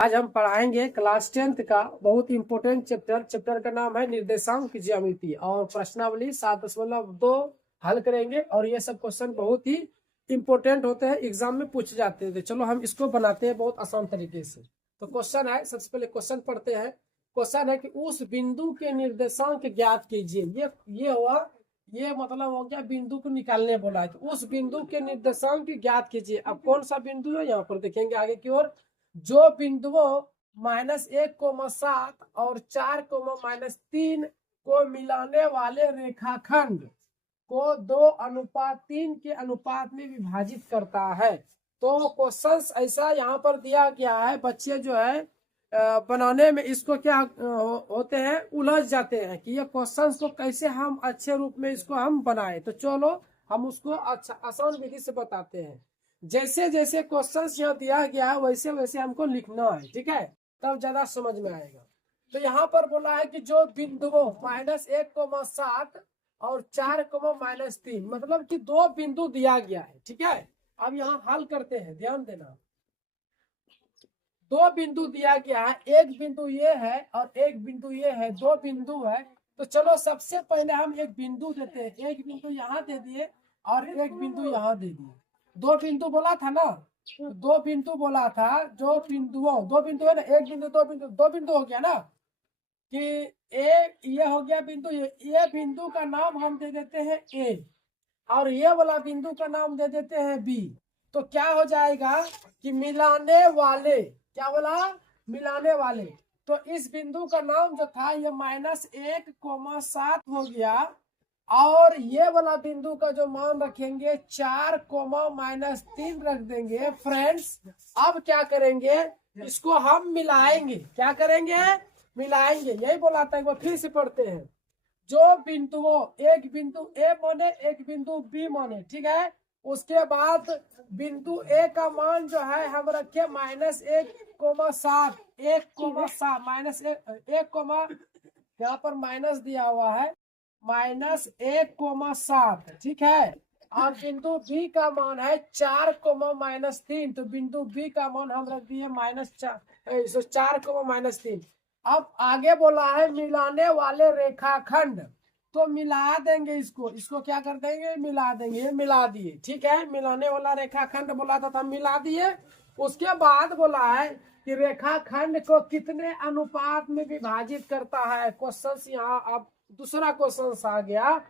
आज हम पढ़ाएंगे क्लास 10th का बहुत इंपॉर्टेंट चैप्टर का नाम है निर्देशांक की ज्यामिति और प्रश्नावली 7.2 हल करेंगे। और ये सब क्वेश्चन बहुत ही इंपॉर्टेंट होते हैं, एग्जाम में पूछ जाते हैं। तो चलो हम इसको बनाते हैं बहुत आसान तरीके से। तो क्वेश्चन है, सबसे पहले क्वेश्चन पढ़ते हैं। क्वेश्चन है कि उस बिंदु के निर्देशांक ज्ञात कीजिए। ये हुआ, ये मतलब हो गया बिंदु को निकालने बोला है। तो उस बिंदु के निर्देशांक ज्ञात कीजिए। अब कौन सा बिंदु है यहाँ पर देखेंगे आगे की ओर। जो बिंदुओं -1,7 और 4,-3 को मिलाने वाले रेखाखंड को 2:3 के अनुपात में विभाजित करता है। तो क्वेश्चंस ऐसा यहाँ पर दिया गया है। बच्चे जो है बनाने में इसको क्या होते हैं, उलझ जाते हैं कि ये क्वेश्चंस को कैसे हम अच्छे रूप में इसको हम बनाए। तो चलो हम उसको अच्छा आसान विधि से बताते हैं। जैसे जैसे क्वेश्चंस यहाँ दिया गया है वैसे वैसे हमको लिखना है, ठीक है, तब ज्यादा समझ में आएगा। तो यहाँ पर बोला है कि जो बिंदुओं -1,7 और 4,-3 मतलब कि दो बिंदु दिया गया है, ठीक है। अब यहाँ हल करते हैं, ध्यान देना। दो बिंदु दिया गया है, एक बिंदु ये है और एक बिंदु ये है, दो बिंदु है। तो चलो सबसे पहले हम एक बिंदु देते हैं। एक बिंदु यहाँ दे दिए और एक बिंदु यहाँ दे दिए। दो बिंदु बोला था ना, दो बिंदु बोला था। जो बिंदुओं, दो बिंदु है ना, एक बिंदु दो बिंदु हो गया ना कि एक ये हो गया बिंदु। ये बिंदु का नाम हम दे देते हैं ए और ये वाला बिंदु का नाम दे देते हैं बी। तो क्या हो जाएगा कि मिलाने वाले, क्या बोला, मिलाने वाले। तो इस बिंदु का नाम जो था ये -1,7 हो गया और ये वाला बिंदु का जो मान रखेंगे 4,-3 रख देंगे। फ्रेंड्स अब क्या करेंगे, इसको हम मिलाएंगे। क्या करेंगे, मिलाएंगे। यही बोला था, एक बार फिर से पढ़ते हैं। जो बिंदुओं, एक बिंदु ए माने एक बिंदु बी माने, ठीक है। उसके बाद बिंदु ए का मान जो है हम रखे -1,7 यहाँ पर माइनस दिया हुआ है -1,7, ठीक है। और बिंदु बी का मान है 4,-3। तो बिंदु बी का मान हम रख दिए -4,-3। अब आगे बोला है मिलाने वाले रेखाखंड। तो मिला देंगे इसको क्या कर देंगे, मिला देंगे। ये मिला दिए, ठीक है। मिलाने वाला रेखाखंड बोला था मिला दिए। उसके बाद बोला है कि रेखाखंड को कितने अनुपात में विभाजित करता है। क्वेश्चन यहाँ अब दूसरा क्वेश्चन आ गया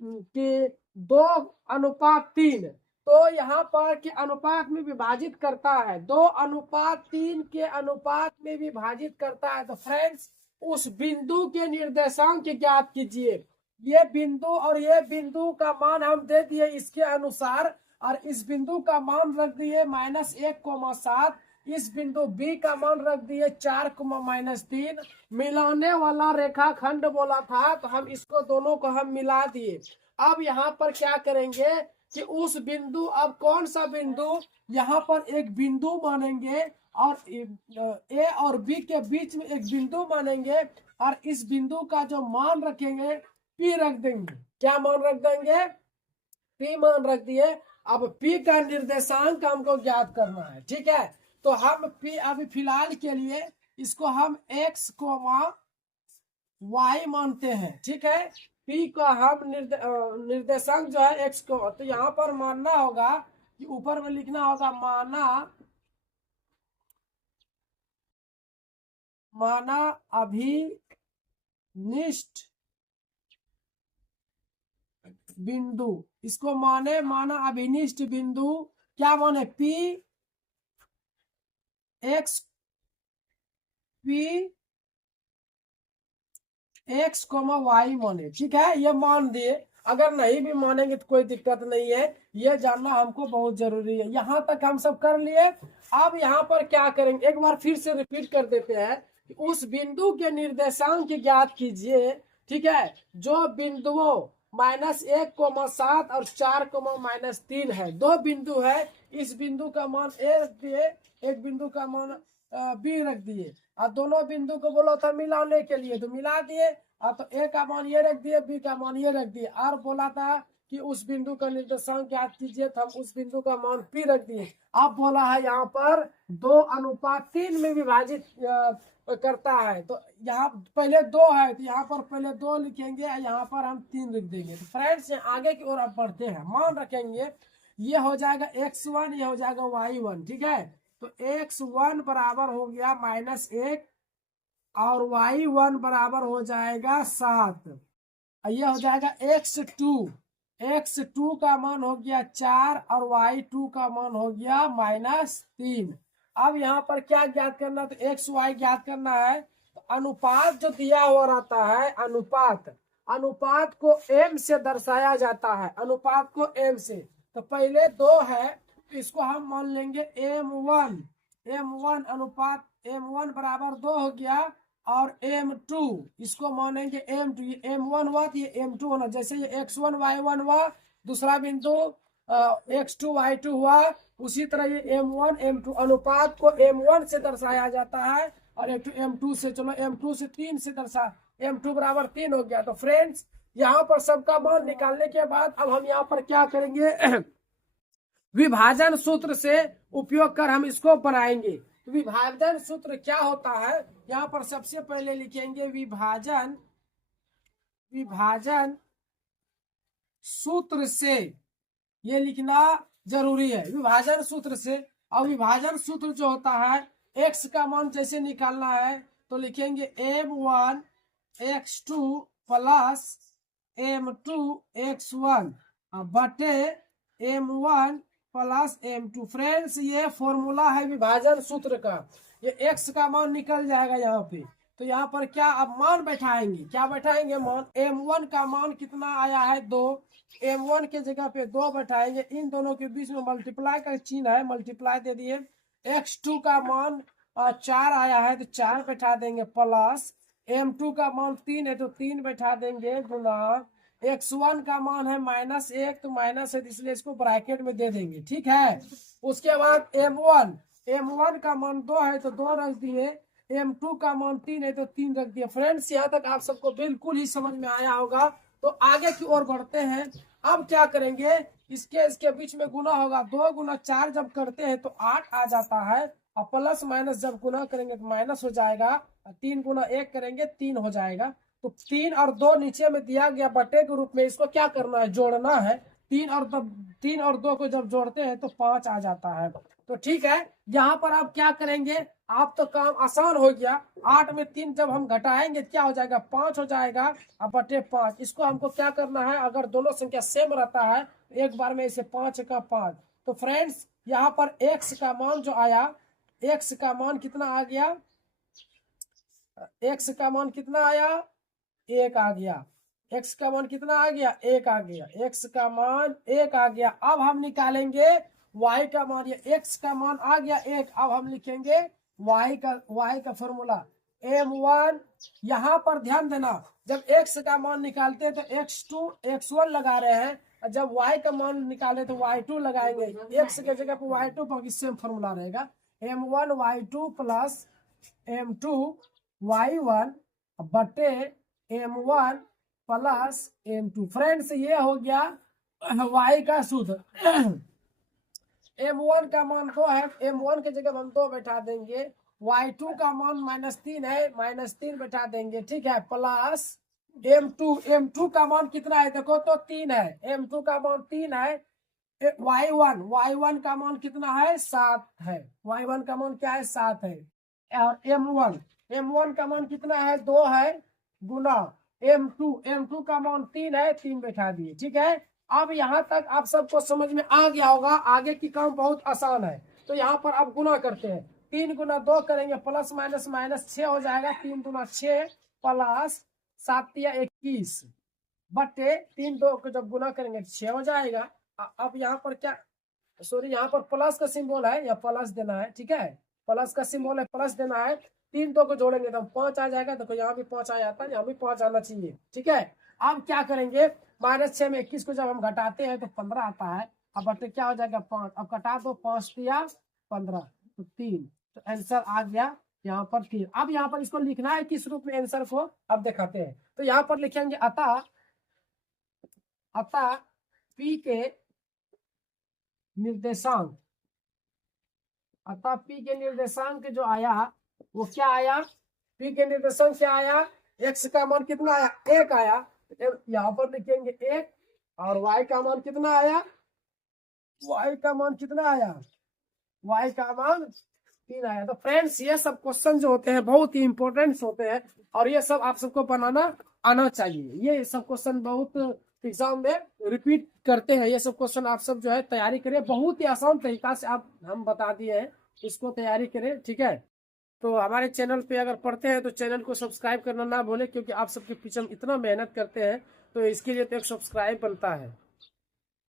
कि 2:3। तो यहाँ पर के अनुपात में विभाजित करता है, 2:3 के अनुपात में विभाजित करता है। तो फ्रेंड्स उस बिंदु के निर्देशांक ज्ञात कीजिए। ये बिंदु और ये बिंदु का मान हम दे दिए इसके अनुसार और इस बिंदु का मान रख दिए -1,7। इस बिंदु बी का मान रख दिए 4,-3। मिलाने वाला रेखाखंड बोला था तो हम इसको दोनों को हम मिला दिए। अब यहाँ पर क्या करेंगे कि उस बिंदु, अब कौन सा बिंदु, यहाँ पर एक बिंदु मानेंगे और ए और बी के बीच में एक बिंदु मानेंगे और इस बिंदु का जो मान रखेंगे पी रख देंगे। क्या मान रख देंगे, पी मान रख दिए। अब पी का निर्देशांक हमको ज्ञात करना है, ठीक है। तो हम पी अभी फिलहाल के लिए इसको हम x, y मानते हैं, ठीक है। पी का हम निर्देशांक जो है x को, तो यहाँ पर मानना होगा कि ऊपर में लिखना होगा माना अभिनिष्ट बिंदु। इसको माना अभिनिष्ट बिंदु क्या माने, पी x y माने, ठीक है। ये मान दिए। अगर नहीं भी मानेंगे तो कोई दिक्कत नहीं है, ये जानना हमको बहुत जरूरी है। यहाँ तक हम सब कर लिए। अब यहाँ पर क्या करेंगे, एक बार फिर से रिपीट कर देते हैं कि उस बिंदु के निर्देशांक ज्ञात कीजिए, ठीक है। जो बिंदुओं -1,7 और 4,-3 है, दो बिंदु है। इस बिंदु का मान ए रख दिए, एक बिंदु का मान बी रख दिए और दोनों बिंदु को बोला था मिलाने के लिए तो मिला दिए। तो ए का मान ये रख दिए, बी का मान ये रख दिए। और बोला था कि उस बिंदु का निर्देशांक ज्ञात कीजिए, तो हम उस बिंदु का मान P रख दिए। अब बोला है यहाँ पर 2:3 में विभाजित करता है, तो यहाँ पहले 2 है तो यहाँ पर पहले 2 लिखेंगे, यहाँ पर हम 3 लिख देंगे। तो फ्रेंड्स आगे की ओर अब बढ़ते हैं, मान रखेंगे ये हो जाएगा x1, ये हो जाएगा y1, ठीक है। तो x1 बराबर हो गया -1 और y1 बराबर हो जाएगा 7। ये हो जाएगा x2 का मान हो गया 4 और y2 का मान हो गया -3। अब यहाँ पर क्या ज्ञात करना, तो x y ज्ञात करना है। तो अनुपात जो दिया हुआ रहता है, अनुपात को m से दर्शाया जाता है, अनुपात को m से। तो पहले 2 है तो इसको हम मान लेंगे m1 अनुपात m1 बराबर 2 हो गया, और m2 इसको मानेंगे m2। ये m1 हुआ तो ये m2 होना, जैसे ये x1 y1 हुआ, दूसरा बिंदु x2 y2 हुआ, उसी तरह ये m1 m2 अनुपात को m1 से दर्शाया जाता है, और m2 से, चलो m2 से 3 से दर्शा, m2 बराबर 3 हो गया। तो फ्रेंड्स यहाँ पर सबका मान निकालने के बाद अब हम यहाँ पर क्या करेंगे विभाजन सूत्र से उपयोग कर हम इसको बनाएंगे। तो विभाजन सूत्र क्या होता है, यहाँ पर सबसे पहले लिखेंगे विभाजन सूत्र से, ये लिखना जरूरी है, विभाजन सूत्र से। और विभाजन सूत्र जो होता है, x का मान जैसे निकालना है तो लिखेंगे m1 x2 plus m2 x1 बटे m1 प्लस m2। फ्रेंड्स ये फॉर्मूला है विभाजन सूत्र का, ये x का मान निकल जाएगा यहाँ पे। तो यहाँ पर क्या अब मान बैठाएंगे, क्या बैठाएंगे मान, m1 का मान कितना आया है 2, m1 के जगह पे 2 बैठाएंगे, इन दोनों के बीच में मल्टीप्लाई का चिन्ह है, मल्टीप्लाई दे दिए। x2 का मान 4 आया है तो 4 बैठा देंगे, प्लस m2 का मान 3 है तो 3 बैठा देंगे, गुना x1 का मान है -1 तो माइनस है, इसलिए इसको ब्रैकेट में दे देंगे, ठीक है। उसके बाद m1 का मान 2 है तो 2 रख दिए, m2 का मान 3 है तो 3 रख दिए। फ्रेंड्स यहाँ तक आप सबको बिल्कुल ही समझ में आया होगा। तो आगे की ओर बढ़ते हैं। अब क्या करेंगे, इसके बीच में गुना होगा, 2 गुना 4 जब करते हैं तो 8 आ जाता है, और प्लस माइनस जब गुना करेंगे तो माइनस हो जाएगा, 3 गुना 1 करेंगे 3 हो जाएगा। तो 3 और 2 नीचे में दिया गया बटे के रूप में, इसको क्या करना है, जोड़ना है। 3 और 2 को जब जोड़ते हैं तो 5 आ जाता है। तो ठीक है, यहाँ पर आप क्या करेंगे, आप तो काम आसान हो गया। 8 में 3 जब हम घटाएंगे क्या हो जाएगा, 5 हो जाएगा, अब बटे 5। इसको हमको क्या करना है, अगर दोनों संख्या सेम रहता है एक बार में इसे 5 का 5। तो फ्रेंड्स यहाँ पर x का मान जो आया, x का मान कितना आ गया, x का मान कितना आया, 1 आ गया। x का मान कितना आ गया, 1 आ गया, x का मान 1 आ गया। अब हम निकालेंगे y का मान, ये x का मान आ गया 1। अब हम लिखेंगे y का फॉर्मूला m1। यहाँ पर ध्यान देना, जब x का मान निकालते हैं तो x2 x1 लगा रहे हैं, जब y का मान निकाले तो y2 लगाएंगे, x के जगह पर y2 पर सेम फॉर्मूला रहेगा, m1 y2 plus m2 y1 बटे m1 प्लस m2। फ्रेंड्स ये हो गया y का सूत्र। m1 का मान 2 है, m1 के जगह हम 2 बैठा देंगे, y2 का मान -3 है, -3 बैठा देंगे, ठीक है, प्लस m2 का मान कितना है देखो तो 3 है, m2 का मान 3 है, y1 का मान कितना है 7 है, y1 का मान क्या है 7 है, और m1 का मान कितना है 2 है, गुना m2 का मान 3 है, 3 बैठा दिए, ठीक है। अब यहाँ तक आप सबको समझ में आ गया होगा, आगे की काम बहुत आसान है। तो यहाँ पर अब गुना करते हैं, 3 गुना 2 करेंगे, प्लस माइनस माइनस 6 हो जाएगा, 3 गुना 6 प्लस 7 या 21 बटे 3, 2 को जब गुना करेंगे 6 हो जाएगा। अब यहाँ पर क्या, सॉरी यहाँ पर प्लस का सिंबल है या प्लस देना है, ठीक है, प्लस का सिंबल है, प्लस देना है। 3 2 को जोड़ेंगे तो 5 आ जाएगा, देखो यहाँ भी 5 आ जाता है, यहाँ भी 5 आना चाहिए, ठीक है। अब क्या करेंगे, -6 में 21 को जब हम घटाते हैं तो 15 आता है, अब बटे क्या हो जाएगा 5, अब घटा दो, 5 दिया 15 तो 3, तो आंसर आ गया यहाँ पर 3। अब यहाँ पर इसको लिखना है किस रूप में आंसर को, अब दिखाते हैं। तो यहाँ पर लिखेंगे अतः P के निर्देशांक, अतः P के निर्देशांक जो आया वो क्या आया, P के निर्देशांक क्या आया, x का मान कितना आया, 1 आया, यहाँ पर लिखेंगे 1, और y का मान कितना आया, y का मान कितना आया, y का मान 3 आया। तो फ्रेंड्स ये सब क्वेश्चन जो होते हैं बहुत ही इंपॉर्टेंट होते हैं, और ये सब आप सबको बनाना आना चाहिए। ये सब क्वेश्चन बहुत एग्जाम में रिपीट करते हैं, ये सब क्वेश्चन आप सब जो है तैयारी करें, बहुत ही आसान तरीका से आप हम बता दिए हैं, इसको तैयारी करें, ठीक है। तो हमारे चैनल पे अगर पढ़ते हैं तो चैनल को सब्सक्राइब करना ना भूलें, क्योंकि आप सबके पीछे हम इतना मेहनत करते हैं, तो इसके लिए तो एक सब्सक्राइब बनता है।